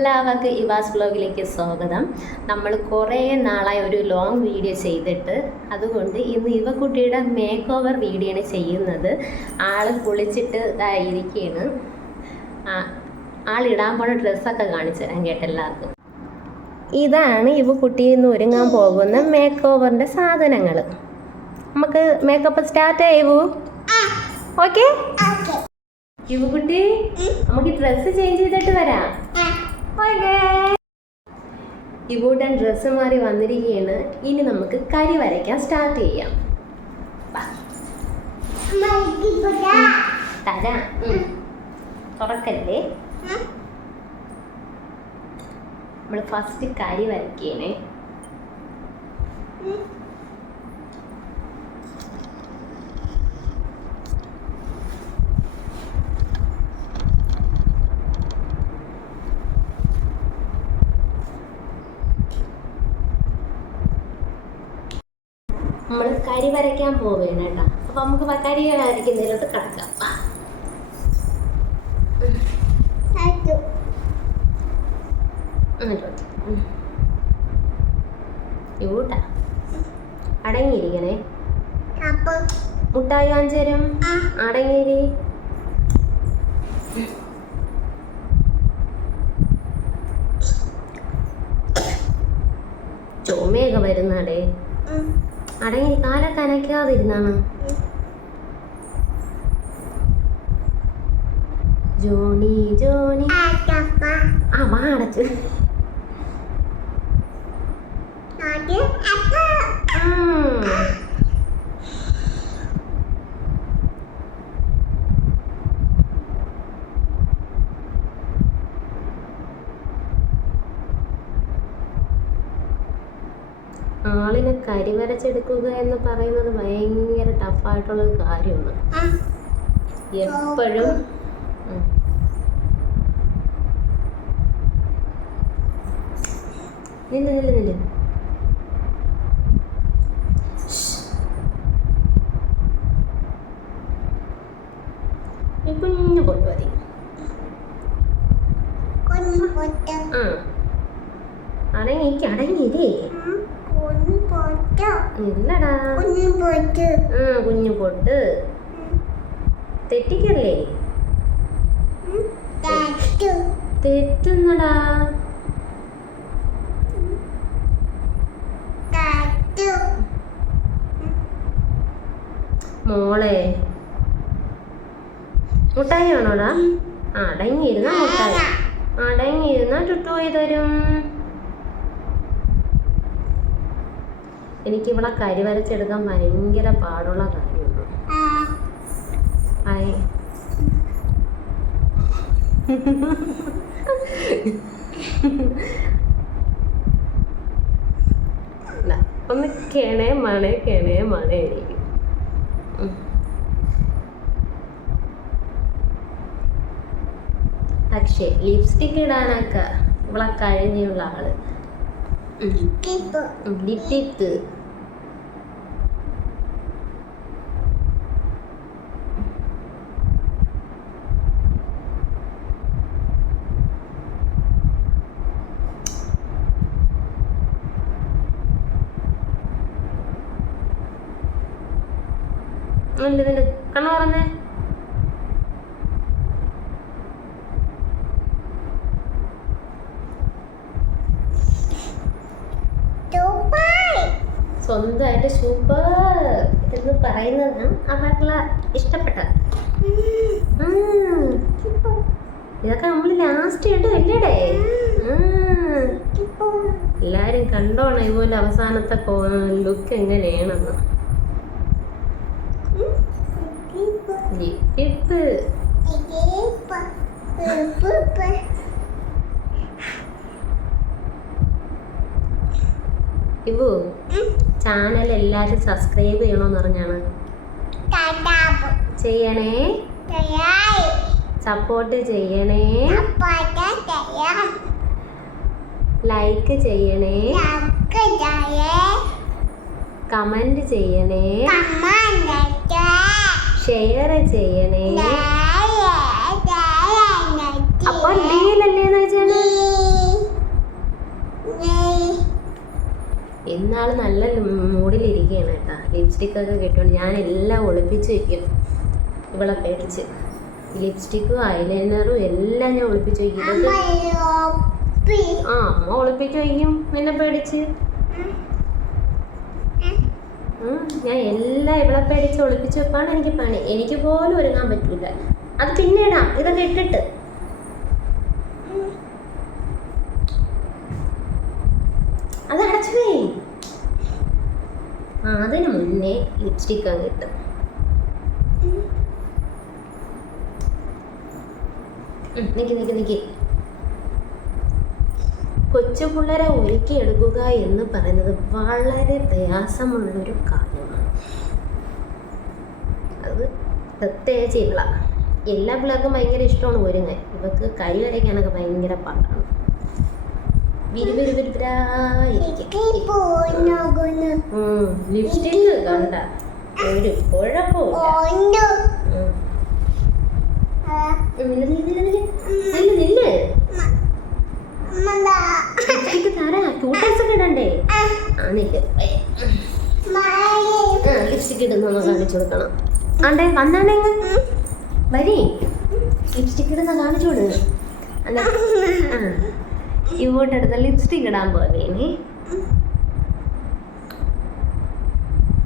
എല്ലാവർക്കും ഇവാസ് ബ്ലോഗിലേക്ക് സ്വാഗതം. നമ്മൾ കുറേ നാളായി ഒരു ലോങ് വീഡിയോ ചെയ്തിട്ട് അതുകൊണ്ട് ഇന്ന് ഇവക്കുട്ടിയുടെ മേക്ക് ഓവർ വീഡിയോ ആണ് ചെയ്യുന്നത്. ആൾ കുളിച്ചിട്ട് ഇരിക്കുകയാണ് ആളിടാൻ പോണ ഡ്രസ്സൊക്കെ കാണിച്ചു തരാൻ കേട്ടെല്ലാവർക്കും ഇതാണ് ഇവ കുട്ടി ഇന്ന് ഒരുങ്ങാൻ പോകുന്ന മേക്ക് ഓവറിന്റെ സാധനങ്ങൾ നമുക്ക് മേക്കപ്പ് സ്റ്റാർട്ട് ചെയ്യൂ ഓക്കെ ഇവക്കുട്ടി നമുക്ക് ഡ്രസ്സ് ചേഞ്ച് ചെയ്തിട്ട് വരാം. ഇവൂട്ടൻ ഡ്രസ്സ് മാറി വന്നിരിക്കുകയാണ് ഇനി നമുക്ക് കരി വരയ്ക്കാൻ സ്റ്റാർട്ട് ചെയ്യാം. തരാം. തുറക്കല്ലേ? നമ്മൾ ഫസ്റ്റ് കരി വരയ്ക്കണേ നമ്മൾ കരി പോവേണ പോവുകയാണ് കേട്ടോ. അപ്പൊ നമുക്ക് കരി വരയ്ക്കുന്നതിലോട്ട് കിടക്കാം. അടങ്ങിയിരിക്കണേ. മുട്ടായി വാങ്ങിച്ചേരും. അടങ്ങിയിരി അടങ്ങി കാലൊക്കെ അനക്കാതിരുന്നാണ് ജോണി. ജോണി ആ വാ അടച്ച് ഉം. ആളിനെ കരിവരച്ചെടുക്കുക എന്ന് പറയുന്നത് ഭയങ്കര ടഫായിട്ടുള്ളൊരു കാര്യമാണ്. എപ്പോഴും. നില്ല് നില്ല് കുഞ്ഞു പൊട്ട് മതി. ആ. അടങ്ങിയില്ലേ ഇല്ലടാ ആ കുഞ്ഞു പൊട്ട് തെറ്റിക്കല്ലേ തെറ്റുന്നടാ. മോളെ. മുട്ടായി വേണോടാ? അടങ്ങിയിരുന്ന മുട്ടായി. അടങ്ങിയിരുന്ന ചുട്ടുപോയി തരും. എനിക്ക് ഇവിടെ കരി വരച്ചെടുക്കാൻ ഭയങ്കര പാടുള്ള കാര്യമാണ് ഇല്ല, ഒന്ന് കേണേ മണേ കേണേ മണേ ഉം. പക്ഷേ ലിപ്സ്റ്റിക് ഇടാനൊക്കെ ഇവളെ കഴിഞ്ഞുള്ള ആൾ. ലിപ്പിപ്പ് ഉണ്ട് ഉണ്ട് കണ്ണു പറഞ്ഞേ സ്വന്തമായിട്ട് സൂപ്പർ. എന്ന് പറയുന്നതാണ് അവരുടെ ഇഷ്ടപ്പെട്ടത്. ഉം. ഇതൊക്കെ നമ്മൾ ലാസ്റ്റ് ഇട്ടു അല്ലേടേ. എല്ലാരും കണ്ടോണം ഇതുപോലെ അവസാനത്തെ ലുക്ക് എങ്ങനെയാണെന്ന്. ഇവു ചാനൽ എല്ലാരും സബ്സ്ക്രൈബ് ചെയ്യണോന്ന് പറഞ്ഞാണ്. ചെയ്യണേ. സപ്പോർട്ട് ചെയ്യണേ. ലൈക്ക് ചെയ്യണേ. കമന്റ് ചെയ്യണേ. ഷെയർ ചെയ്യണേ. അപ്പൊ ലീലല്ലേന്ന് വെച്ചാണ് ഇന്നാൾ നല്ല മൂഡിലിരിക്കുകയാണ് കേട്ടാ. ലിപ്സ്റ്റിക് ഒക്കെ കിട്ടുകൊണ്ട് ഞാൻ എല്ലാം ഒളിപ്പിച്ച് വെക്കും. ഇവളെ പേടിച്ച്. ലിപ്സ്റ്റിക്കും ഐലൈനറും എല്ലാം ഞാൻ ഒളിപ്പിച്ച് വയ്ക്കും ആ അമ്മ ഒളിപ്പിച്ച് വയ്ക്കും എന്നെ പേടിച്ച്. ഞാൻ എല്ലാം ഇവിടെ പേടിച്ച് ഒളിപ്പിച്ച് വെപ്പാണ് എനിക്ക് പണി. എനിക്ക് പോലും ഒരുങ്ങാൻ പറ്റില്ല. അത് പിന്നെ ഇടാം ഇതൊക്കെ ഇട്ടിട്ട്. അത് അടച്ചേ അതിന് മുന്നേ ലിപ്സ്റ്റിക് അങ്ങ് കിട്ടും നിക്ക് നിക്ക് നിക്ക്. കൊച്ചു പിള്ളേരെ ഒരുക്കിയെടുക്കുക എന്ന് പറയുന്നത് വളരെ പ്രയാസമുള്ളൊരു കാര്യമാണ്. അത് പ്രത്യേകിച്ച് എല്ലാ പിള്ളേർക്കും ഭയങ്കര ഇഷ്ടമാണ് ഒരുങ്ങാൻ. ഇവക്ക് കൈ വരയ്ക്കാനൊക്കെ ഭയങ്കര പാടാണ്. ലിപ്സ്റ്റിക് കണ്ട. ഒരു കുഴപ്പമില്ല ഉം. നില്ല്, നില്ല്, നില്ല്. നില്ല്, നില്ല്. ലിപ്സ്റ്റിക് തരാ ക്യൂട്ടൻസ് ഒക്കെ ഇടണ്ടേ ആ നില്ല് ആ ലിപ്സ്റ്റിക് ഇടുന്നൊന്ന് കാണിച്ചു കൊടുക്കണം വന്നാണ്ടേ വരി. ലിപ്സ്റ്റിക് ഇടുന്ന കാണിച്ചു കൊടു അല്ല ആ. ഇങ്ങോട്ട് എടുത്ത ലിപ്സ്റ്റിക് ഇടാൻ പോകേനി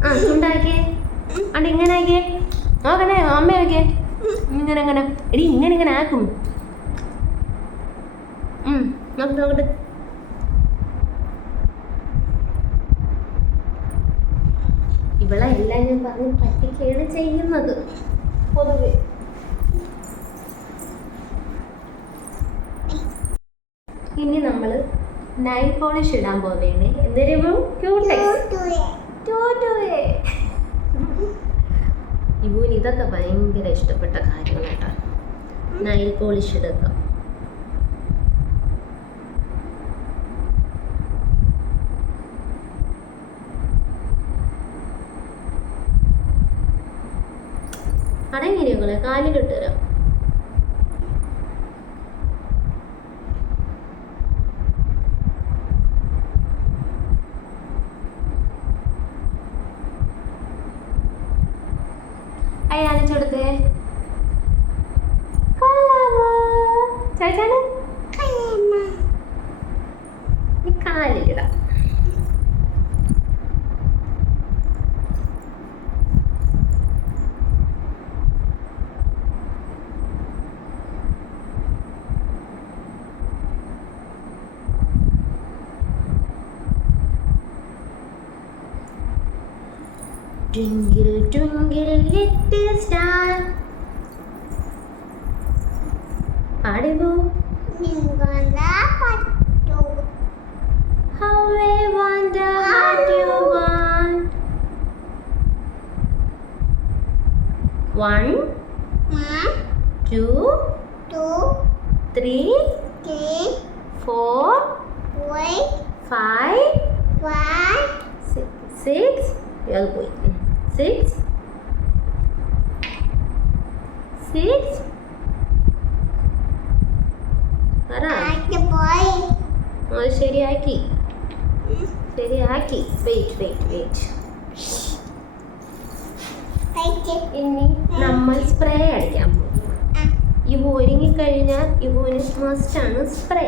ആ ചുണ്ടാക്കിയേ അണ്ട ഇങ്ങനെ ആക്കിയേ നോക്കണേ അമ്മ ആക്കിയേ ഇങ്ങനെ ഇങ്ങനെ. എടി ഇങ്ങനെ ഇങ്ങനെ ആക്കും. ഉം, നോക്ക് നോക്കട്ടെ. ഇവളെ എല്ലാം ഞാൻ പറഞ്ഞ് പറ്റിക്കുകയാണ് ചെയ്യുന്നത്. പൊതുവെ. ഇനി നമ്മൾ നൈൽ പോളിഷ് ഇടാൻ ക്യൂട്ടെക്സ് ഇവന് ഇതൊക്കെ ഭയങ്കര ഇഷ്ടപ്പെട്ട കാര്യങ്ങളാട്ടോ നൈൽ പോളിഷ് ഇടുക. അടങ്ങിരികളെ കാലിലിട്ട് തരാം. അയ്യ ഈ കാലിലിടാം. Twinkle, twinkle, little star. പാടിപ്പോ How I wonder what you want. One, two, three, four, five, six. Six. അത് പോയി Six. പറ. അത് ശരിയാക്കി. ശരിയാക്കി. വെയിറ്റ് വെയിറ്റ് വെയിറ്റ് ഇനി നമ്മൾ സ്പ്രേ അടിക്കാൻ പോകും ഇവ ഒരുങ്ങിക്കഴിഞ്ഞാൽ ഇവന് മസ്റ്റാണ് സ്പ്രേ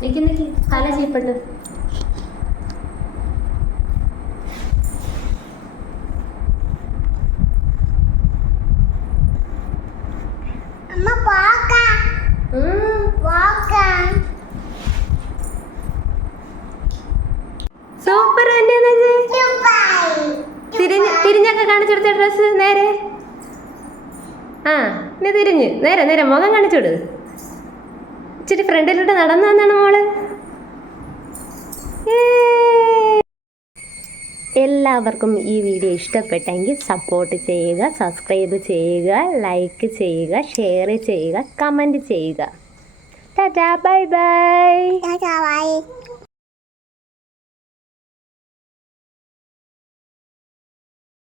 നിൽക്കുന്നില്ല തല ചീപ്പട്ട് സൂപ്പർ തിരിഞ്ഞ് തിരിഞ്ഞൊക്കെ കാണിച്ചെടുത്ത ഡ്രസ്സ് നേരെ? ആ നീ തിരിഞ്ഞ്. നേരെ നേരെ മുഖം കാണിച്ചുവിട് ഇച്ചിരി ഫ്രണ്ടിലൂടെ നടന്നു വന്നാണ് മോൾ എല്ലാവർക്കും ഈ വീഡിയോ ഇഷ്ടപ്പെട്ടെങ്കിൽ സപ്പോർട്ട് ചെയ്യുക സബ്സ്ക്രൈബ് ചെയ്യുക ലൈക്ക് ചെയ്യുക ഷെയർ ചെയ്യുക കമന്റ് ചെയ്യുക. Tata bye bye.